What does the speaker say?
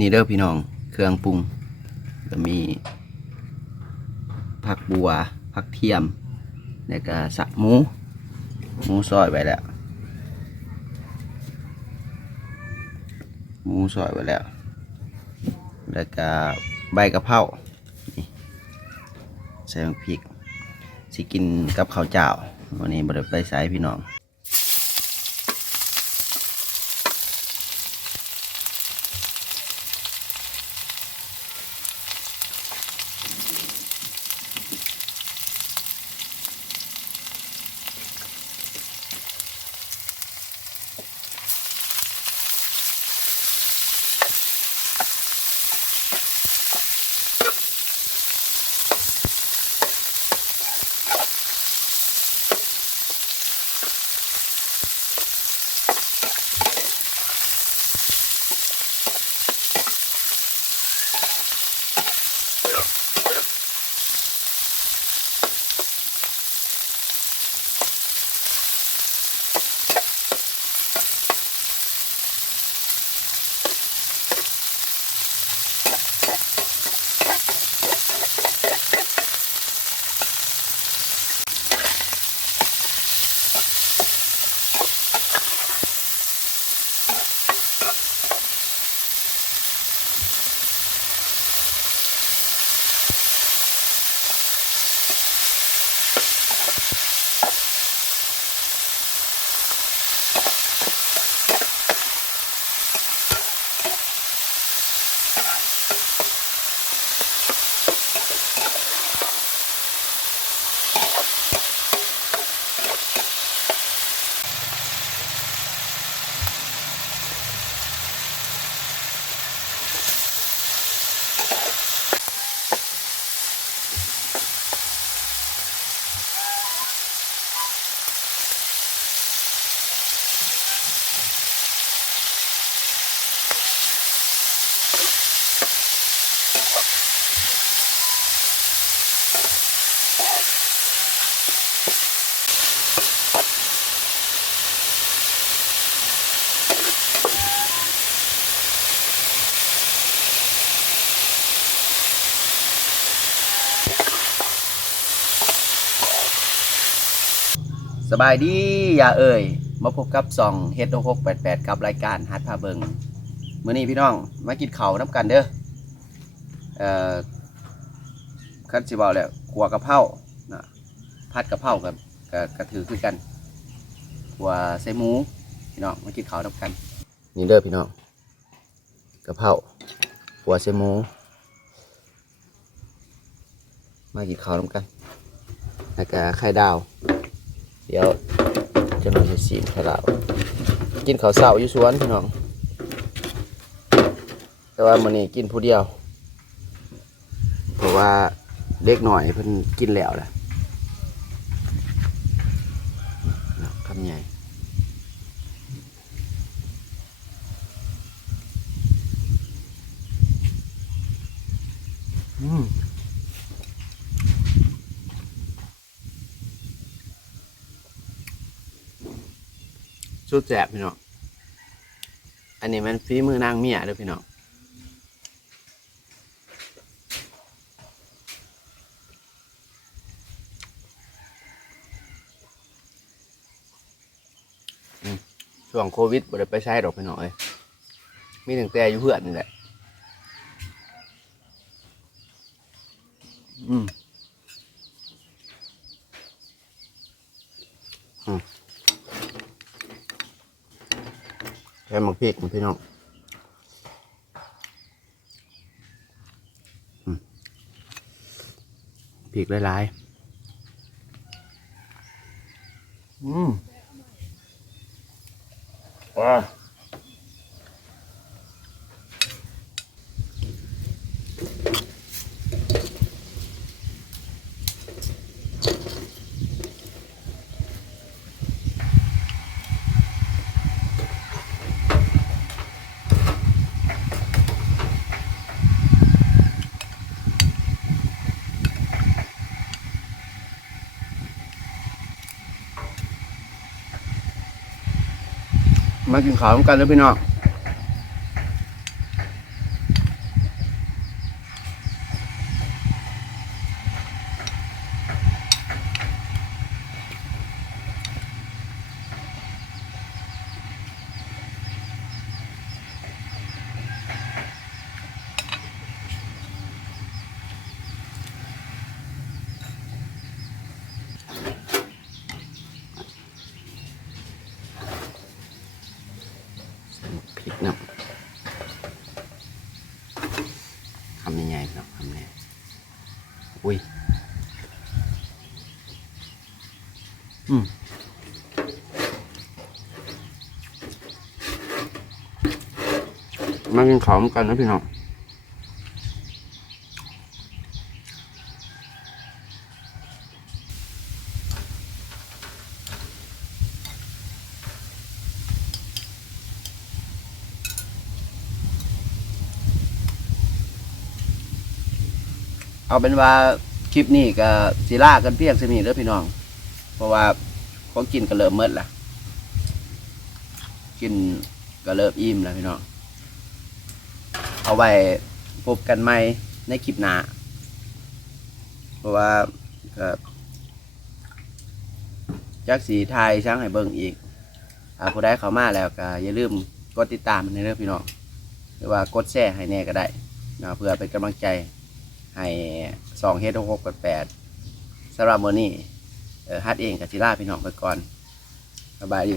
นี่เด้อพี่น้องเครื่องปรุงจะมีผักบัวผักเทียมแล้วก็สับหมูซอยไว้แล้วหมูซอยไว้แล้วแล้วก็ใบกะเพรานี่ใส่พริกสิกินกับข้าวเจ้าวันนี้บ่ได้ไปใส่พี่น้องสบายดีอย่าเอ่ยมาพบกับส่องเฮ็ด688กับรายการฮัดพาเบิงมื้อนี้พี่น้องมากินข้าวน้ำกันเด้อคันสิเว้าแล้วขัวกะเพรานะผัดกะเพรากับกระถือคือกันขัวใส่หมูพี่น้องมากินข้าวน้ำกันนี่เด้อพี่น้องกะเพราขัวใส่หมูมากินข้าวน้ำกันแล้วก็ไข่ดาวเดี๋ยวจะนอนจะสีข้าวดาวกินข้าวเสาอยู่สวนพี่น้องแต่ว่ามื้อนี้กินผู้เดียวเพราะว่าเล็กหน่อยเพิ่นกินแล้วแหละคำใหญ่สุดแสบพี่น้องอันนี้มันฝีมือนางเมียเด้อพี่น้องช่วงโควิดบ่ได้ไปใช้ดอกพี่น้องเอ้ยมีตั้งแต่อยู่เพื่อนนี่แหละแค่หมักพริกพี่น้องพริกหลายๆว้ามากินข้าวกันแล้วพี่น้อง มากินข้าวกันนะพี่น้องเอาเป็นว่าคลิปนี้ก็สิลากันเพียงเท่านี้เด้อพี่น้องเพราะว่าของกินก็เริ่มหมดละกินก็เริ่มอิ่มแล้วพี่น้องเอาไว้พบกันใหม่ในคลิปหน้าเพราะว่าจักสีไทยช่างให้เบิ่งอีกผู้ใดเข้ามาแล้วก็อย่าลืมกดติดตามในเรื่องพี่น้องหรือว่ากดแชร์ให้แน่ก็ได้นะเพื่อเป็นกำลังใจให้2H688สำหรับมื้อนี้ฮัดเองกับศิลาพี่น้องไปก่อนสบายดี